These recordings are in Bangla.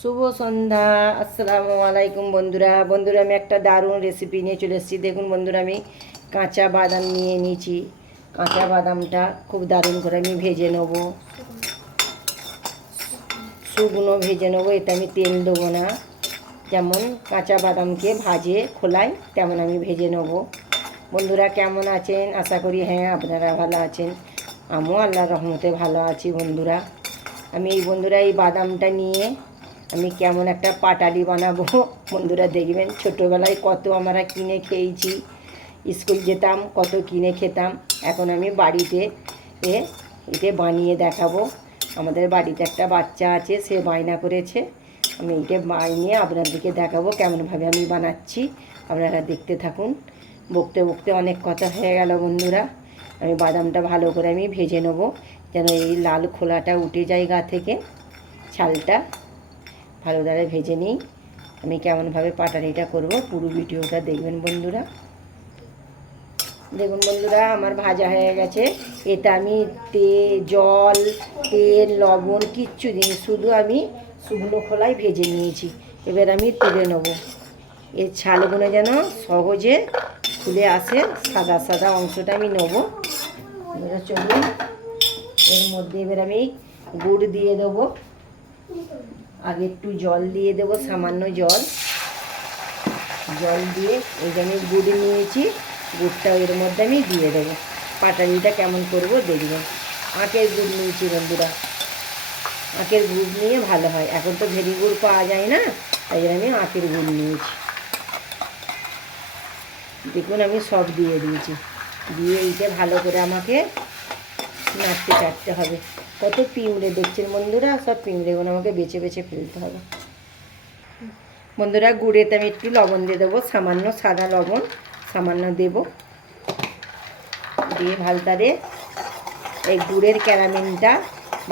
শুভ সন্ধ্যা। আসসালামু আলাইকুম বন্ধুরা। আমি একটা দারুণ রেসিপি নিয়ে চলে এসেছি। দেখুন বন্ধুরা, আমি কাঁচা বাদাম নিয়ে নিয়েছি। কাঁচা বাদামটা খুব দারুণ করে আমি ভেজে নেব, শুকনো ভেজে নেবো। এতে আমি তেল দেবো না। যেমন কাঁচা বাদামকে ভাজে খোলাই, তেমন আমি ভেজে নেব। বন্ধুরা কেমন আছেন? আশা করি হ্যাঁ আপনারা ভালো আছেন। আমিও আল্লাহর রহমতে ভালো আছি বন্ধুরা। আমি এই বাদামটা নিয়ে আমি কেমন একটা পাটালি বানাবো বন্ধুরা, দেখবেন। ছোটোবেলায় কত আমরা কিনে খেয়েছি, স্কুল যেতাম কত কিনে খেতাম। এখন আমি বাড়িতে এতে বানিয়ে দেখাবো। আমাদের বাড়িতে একটা বাচ্চা আছে, সে বায়না করেছে। আমি এটা বানিয়ে আপনাদেরকে দেখাবো কেমনভাবে আমি বানাচ্ছি। আপনারা দেখতে থাকুন। বকতে বকতে অনেক কথা হয়ে গেল বন্ধুরা। আমি বাদামটা ভালো করে আমি ভেজে নেবো, যেন এই লাল খোলাটা উঠে যায় গা থেকে। ছালটা ভালো করে ভেজে নিই। আমি কেমনভাবে পাটালিটা করব পুরো ভিডিওটা দেখবেন বন্ধুরা। দেখুন বন্ধুরা, আমার ভাজা হয়ে গেছে। এটা আমি জল, তেল, লবণ কিচ্ছু দিই, শুধু আমি শুকনো খোলায় ভেজে নিয়েছি। এবার আমি তুলে নেব। এর ছালগুলো যেন সহজে খুলে আসে, সাদা সাদা অংশটা আমি নেব। এবার চলুন, এর মধ্যে এবার আমি গুড় দিয়ে দেবো। আগে একটু জল দিয়ে দেবো, সামান্য জল দিয়ে এই যে আমি গুড় নিয়েছি, গুড়টা এর মধ্যে আমি দিয়ে দেবো। পাটালিটা কেমন করব দেখবেন। আখের গুড় নিয়েছি বন্ধুরা, আখের গুড় নিয়ে ভালো হয়। এখন তো ভেরি গুড় পাওয়া যায় না, তাই জন্য আমি আখের গুড় নিয়েছি। দেখুন আমি সব দিয়ে দিয়েছি। দিয়ে এইটা ভালো করে আমাকে নাড়তে চাড়তে হবে। কত পিঁমড়ে দেখছেন বন্ধুরা, সব পিঁমড়েগুলো আমাকে বেছে বেছে ফেলতে হবে বন্ধুরা। গুড়েতে আমি একটু লবণ দিয়ে দেবো, সামান্য সাদা লবণ সামান্য দেব। দিয়ে ভালতারে এই গুড়ের ক্যারামেলটা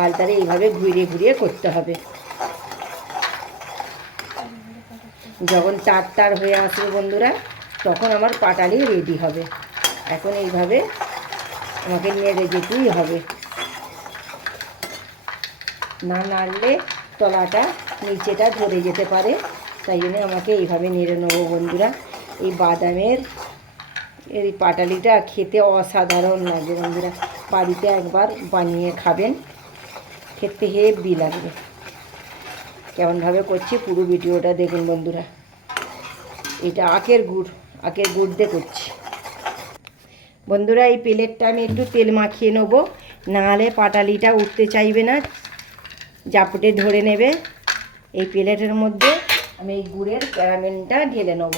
ভালতারে এইভাবে ঘুরিয়ে ঘুরিয়ে করতে হবে। যখন তার তার হয়ে আসবে বন্ধুরা, তখন আমার পাটালি রেডি হবে। এখন এইভাবে আমাকে নেড়ে যেতেই হবে, না নাড়লে তলাটা নিচেটা ধরে যেতে পারে। তাই জন্য আমাকে এইভাবে নেড়ে নেবো বন্ধুরা। এই বাদামের এই পাটালিটা খেতে অসাধারণ লাগে বন্ধুরা। বাড়িতে একবার বানিয়ে খাবেন, খেতে হেভি লাগবে। কেমনভাবে করছি পুরো ভিডিওটা দেখুন বন্ধুরা। এটা আখের গুড় দিয়ে করছি বন্ধুরা। এই প্লেটটা আমি একটু তেল মাখিয়ে নেবো, নাহলে পাটালিটা উঠতে চাইবে না, জাপটে ধরে নেবে। এই প্লেটের মধ্যে আমি এই গুড়ের ক্যারামেলটা ঢেলে নেব।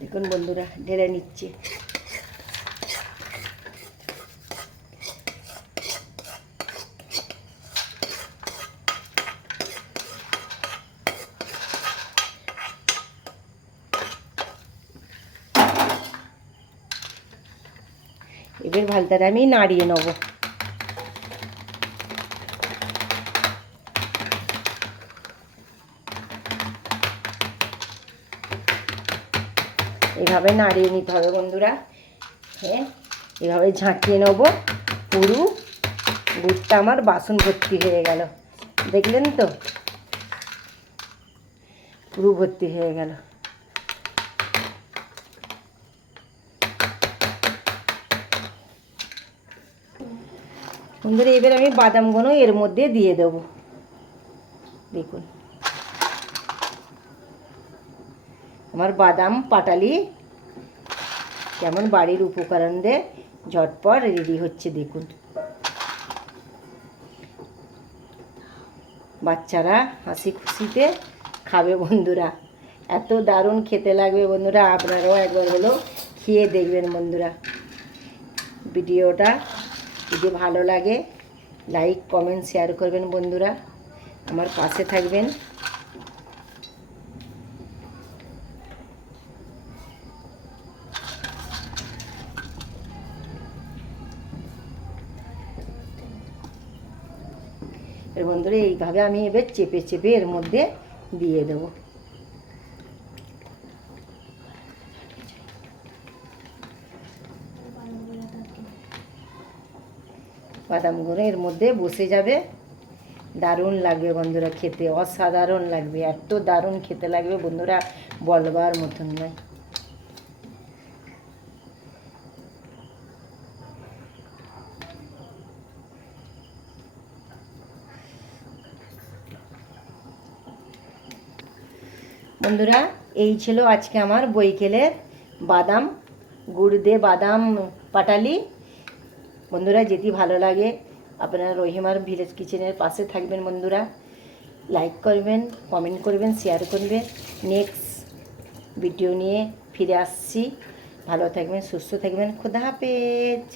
দেখুন বন্ধুরা, ঢেলে নিচ্ছি। এবার ভালতারে আমি নাড়িয়ে নেব। এভাবে নাড়িয়ে নিতে হবে বন্ধুরা। হ্যাঁ, এভাবে ঝাঁকিয়ে নেব। পুরো গুড়টা আমার বাসন ভর্তি হয়ে গেল, দেখলেন তো, পুরো ভর্তি হয়ে গেল। বন্ধুরা এবার আমি বাদামগুলো এর মধ্যে দিয়ে দেবো। দেখুন আমার বাদাম পাটালি কেমন বাড়ির উপকরণ দিয়ে ঝটপট রেডি হচ্ছে। দেখুন বাচ্চারা হাসি খুশিতে খাবে বন্ধুরা। এত দারুণ খেতে লাগবে বন্ধুরা। আপনারাও একবার হলো খেয়ে দেখবেন বন্ধুরা। ভিডিওটা যদি ভালো লাগে লাইক কমেন্ট শেয়ার করবেন বন্ধুরা, আমার পাশে থাকবেন। এর বন্ধুরা এইভাবে আমি এবার চেপে চেপে এর মধ্যে দিয়ে দেবো। বাদামগুলো এর মধ্যে বসে যাবে। দারুণ লাগবে বন্ধুরা খেতে, অসাধারণ লাগবে, এত দারুণ খেতে লাগবে বন্ধুরা, বলবার মতন নয়। বন্ধুরা এই ছিল আজকে আমার বৈকেলের বাদাম গুড় দিয়ে বাদাম পাটালি। বন্ধুরা যদি ভালো লাগে আপনারা রহিমার ভিলেজ কিচেনের পাশে থাকবেন বন্ধুরা, লাইক করবেন, কমেন্ট করবেন, শেয়ার করবেন। নেক্সট ভিডিও নিয়ে ফিরে আসছি। ভালো থাকবেন, সুস্থ থাকবেন, খোদা হাফেজ।